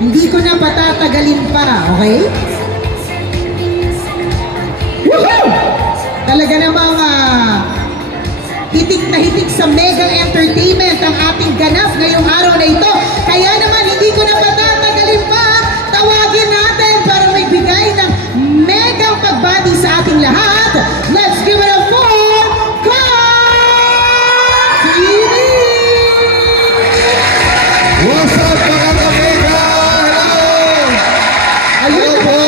Hindi ko na patatagalin pa, okay? Woohoo! Talaga namang hitik na hitik sa Mega Entertainment ang ating ganap ngayong araw na ito. Kaya naman, hindi ko na patatagalin pa. Tawagin natin para magbigay ng mega pagbati sa ating lahat. Let's give it up for TV! What's up mga ka-Mega? Hello! Hello po!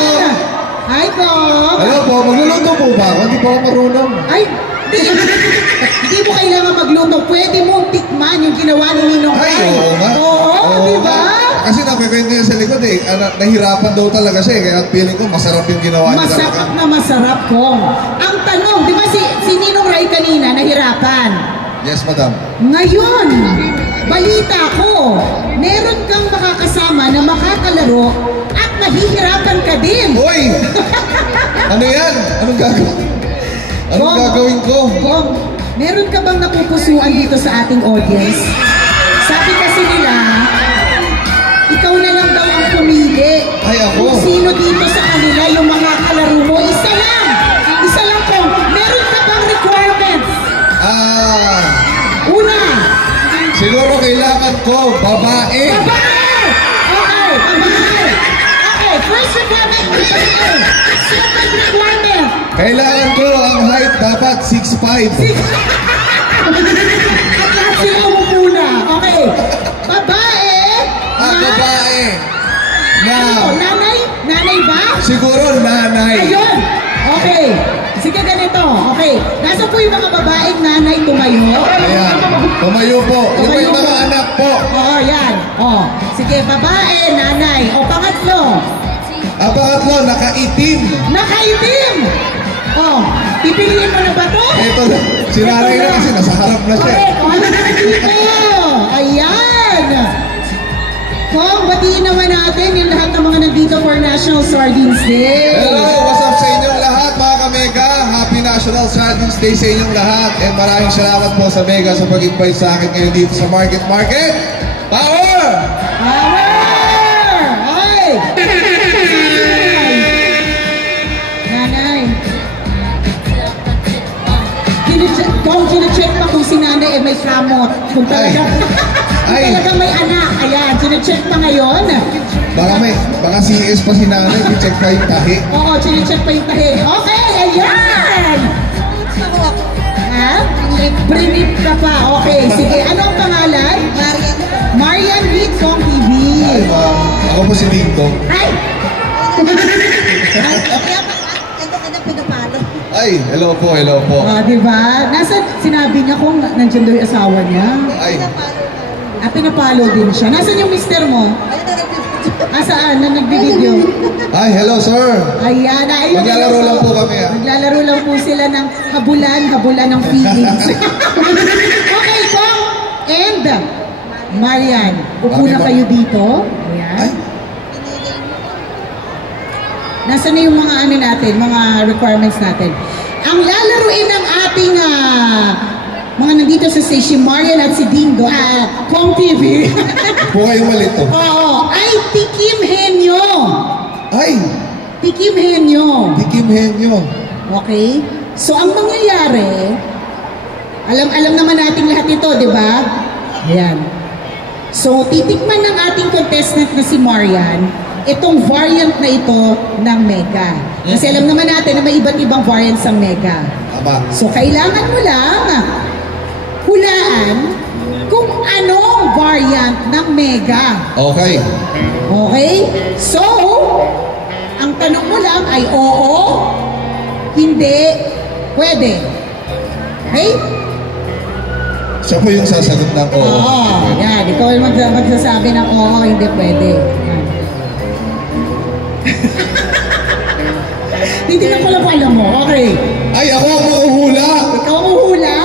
Hi po! Hello po, magluluto po ba ako? Hindi po ako marunong. Ay! Hindi mo kailangan magluto. Pwede mong tikman yung ginawa ni Ninong Ray. Ay, oo nga. Oo, di ba? Kasi nakikwento niya sa likod eh. Nahirapan daw talaga siya eh. Kaya feeling ko masarap yung ginawa niya talaga. Masarap na masarap kong. Ang tanong, di ba si Ninong Ray kanina nahirapan? Yes, madam. Ngayon, balita ko, meron kang makakasama na makakalaro at mahihirapan ka din. Hoy! Ano yan? Anong gagawin? Anong gagawin ko? Kong, meron ka bang napupusuan dito sa ating audience? Sabi kasi nila, ikaw na lang daw ang pumili. Ay, ako? Kung sino dito sa kanila yung makakalaro mo, isa lang. Isa lang kong, meron ka bang requirements? Una. Siguro kailangan ko, babae. Babae! Okay, babae. Okay, first requirement, babae. Second requirement. Kailangan ko ang height dapat 6'5". At lahat sila mo muna. Okay. Babae. Babae. Nanay? Nanay ba? Siguro nanay. Ayun. Okay. Sige, ganito. Okay. Nasa po yung mga babaeng nanay tumayo? Ayan. Tumayo po. Yung may mga anak po. Oo, yan. O. Sige, babae, nanay. O, pangatlo. Pangatlo, nakaitim. Nakaitim! O, pipiliin mo na ba ito? Ito na. Si nanay na kasi nasa harap na siya. Correct. O, nakaitim. Ayan. Kung batiin naman natin yung lahat ng mga nandito for National Sardines Day. Hello, what's up sa inyong lahat mga ka-Mega? Happy National Sardines Day sa inyong lahat. And maraming salamat po sa Mega sa pag-invite sa akin ngayon dito sa Market. Power! Power! Ay! Nanay. Kung kine-check pa kung si nanay may kamot. Kung talaga may anak. Ayan, kine-check pa ngayon. Baka CS pa si nanay, i-check pa yung tahi. Oo, kine-check pa yung tahi. Okay, ayan! Ha? Brinip ka pa. Okay, sige. Ano ang pangalan? Marian with Kong TV. Ay, ma'am. Ako po si Dingko. Ay! Ay, hello po, hello po. Diba? Nasa sinabi niya kung nandiyan daw yung asawa niya. Ay. At pinapalo din siya. Nasaan yung mister mo? Saan? Na nagbibideo? Ay, hello sir. Ayan. Ayun. Maglalaro lang po kami. Maglalaro lang po sila ng habulan ng feelings. Okay po. And, Marian, upo na kayo dito. Ayan. Ay. Nasaan na yung mga ano natin, mga requirements natin. Ang lalaruin ng ating mga nandito sa station, Marian at si Dindo, Kong TV. Po kayo malito. Oo, ay Tikim Henyo. Ay! Tikim Henyo. Tikim Henyo. Okay? So, ang mangyayari, alam naman natin lahat ito, di ba? Ayan. So, titikman ng ating contestant na si Marian, itong variant na ito ng Mega. Kasi alam naman natin na may iba't ibang variants ng Mega. Tama. So, kailangan mo lang hulaan kung anong variant ng Mega. Okay. Okay? So, ang tanong mo lang ay oo, hindi, pwede. Okay? Siya po yung sasagot ng oo. Oo. Yan. Ikaw yung magsasabi ng oo, hindi pwede. Yan. Hindi na pala alam mo. Okay. Ay, ako ang makuhula! Ikaw ang uhula.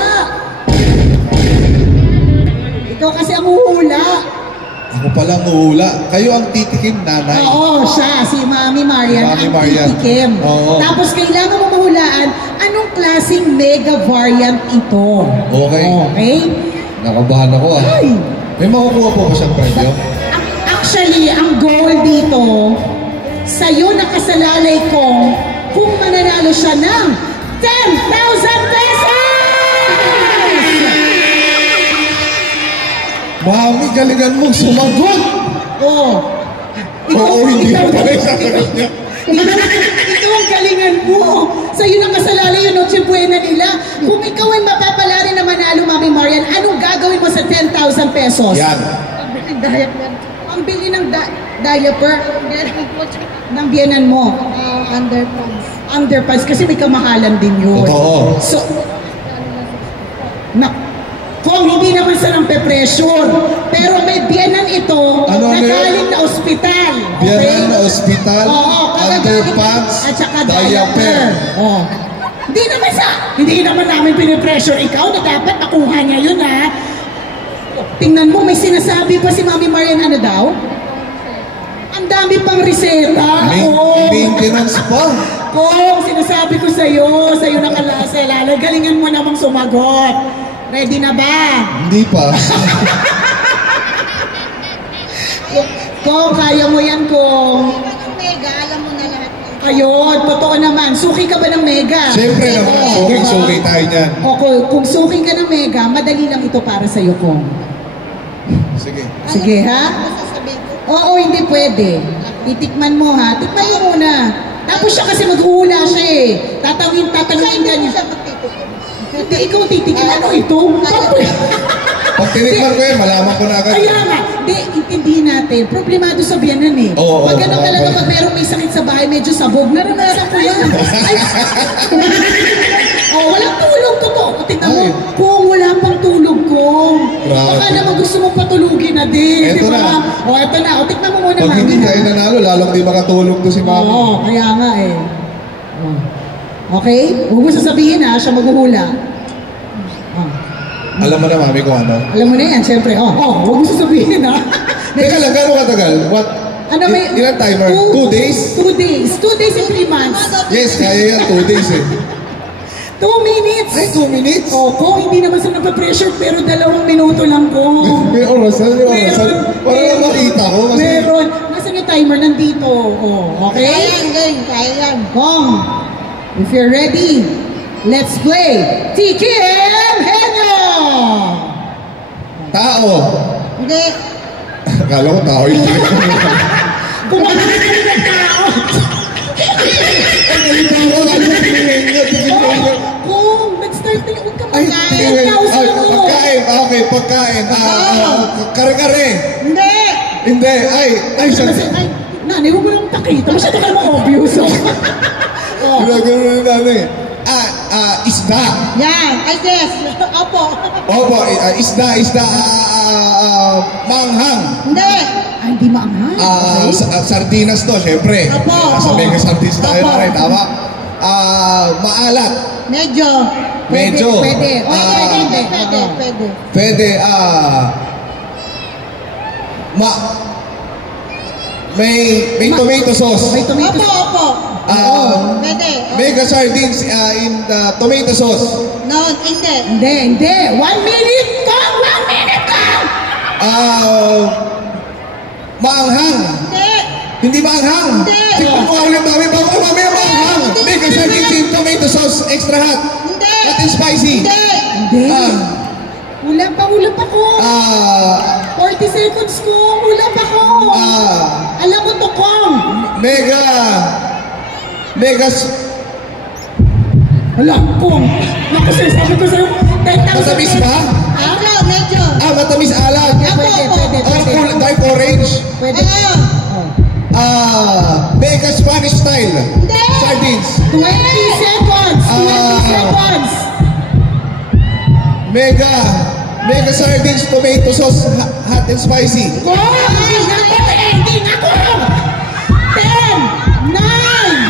Ikaw kasi ang uhula. Ako palang makuhula. Kayo ang titikim, nanay. Oo, siya. Si Mami Marian Mami ang Marian. titikim. Oo. Tapos kailangan mo mahulaan anong klaseng Mega variant ito. Okay. Okay? Nakabahan ako Ay! May makukuha po ba siyang premyo? Ang Actually, ang goal dito, sa'yo nakasalalay kong kung mananalo siya ng 10,000 pesos! Mami, galingan mo sumagot! Oo. Oo, hindi mo pala isasagot niya. Ikaw ang galingan mo. Sa'yo nakasalalay yung Noche Buena nila. Kung ikaw ay mapapala rin na manalo, Mami Marian, anong gagawin mo sa 10,000 pesos? Yan. Pambili ng diaper ng biyenan mo. Underpants. Underpants, kasi may kamahalan din yun. Totoo. So, kung hindi naman sa nang pe-pressure, pero may biyenan ito Ano, na ano galing na ospital. Biyanan na ospital, Oo, underpants, at saka diaper. Oh. Hindi naman namin pinipressure ikaw na dapat nakuha niya yun, ha? Tingnan mo, may sinasabi pa si Mami Marian, ano daw? Ang dami pang reseta. Maintenance pa. Kung sinasabi ko sa'yo nakalasela, galingan mo namang sumagot. Ready na ba? Hindi pa. Kung kaya mo yan, kung... Mega, alam mo na lahat. Ayun, totoo naman. Suki ka ba ng Mega? Siyempre naman, suki tayo niyan. Okay, kung suki ka ng Mega, madali lang ito para sa'yo, kung. Sige. Sige, ha? Sasabihin ko. Oo, hindi pwede. Titikman mo, ha? Tikman mo muna. Tapos siya kasi mag-uula siya, eh. Tatawin ka niya. Siya magtitikin. Hindi, ikaw titikin. Ano ito? Pag tinikman ko yan, malaman ko na agad. Kaya nga, hindi, intindihin natin. Problemado sa biyanan, eh. Oo, pag gano'n talaga, oo. pag merong may sakit sa bahay, medyo sabog, naranasan ko yan. Oh, walang tulog, totoo. Tingnan mo, Ay. kung wala pang tulog ko. Grabe. Baka naman gusto mong patulugin na din. Eto di ba? na. O, eto na. O, tikman mo muna, Pag Mami, hindi ha? tayo nanalo, lalong di makatulog to si Mami. Oo, kaya nga, eh. Oh. Okay? Huwag mo sasabihin, ha? Siya maghuhula. Oh. Alam mo na, Mami, kung ano. Alam mo na yan, syempre. Huwag mo sasabihin, ha? Teka lang, gano'ng katagal? Ano may... Ilan timer? 2 days? 2 days. 2 days and 3 months. Yes, kaya yan, 2 days eh. 2 minutes. Ay, 2 minutes? Kung hindi naman sa nagpa-pressure, pero 2 minuto lang ko. May orasan, may orasan. Para lang makita ko kasi... Meron. Nasaan yung timer? Nandito. Okay? Kaya yan. Kong, if you're ready, let's play Tikim Henyo! Tao. Hindi. Akala ko tao yun. Kumakain ka ng tao! Kung, nag-start na huwag ka Ay, mag-10,000. pagkain. Okay, pagkain. Kare-kare. Hindi. Hindi. Ay, Nanay, huwag mo lang pakita. Masyado ka naman obvious. ginagano na nanay. Isda. Yan. Ay, yes. Opo. Opo, isda. Manghang. Hindi. Hindi maanghang. Sardinas to, syempre. Opo. Sa mega sardines tayo Opo. na rin, tama? Maalat. Medyo. Medyo. Pwede. Pwede. Pwede, may tomato sauce. May tomato. Opo. Pwede. Mega sardines in the tomato sauce. No, hindi. Hindi. 1 minute ka! 1 minute ka! Maanghang. Hindi. Hindi maanghang. Hindi. Tingnan mo ulit, Mami. Baka mamaya maanghang. Mega sardines in tomato sauce, extra hot. Hindi. Hot and spicy. Hindi. Hindi. Hula pa ko. 40 seconds ko. Hula pa ko. Alam mo to, Kong. Alam, Kong. Naku, sabi ko sa'yo, 10,000. Matamis ba? Medyo. Matamis alat. Pwede. Dark orange. Pwede. Ayun. Mega Spanish style. Hindi. Sardines. 20 seconds. 20 seconds. Mega sardines, tomato sauce, hot and spicy. Kong, hindi na ko. 10, 9,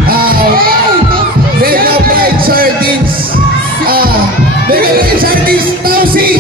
8, Mega fried sardines. Mega fried sardines, Tausi.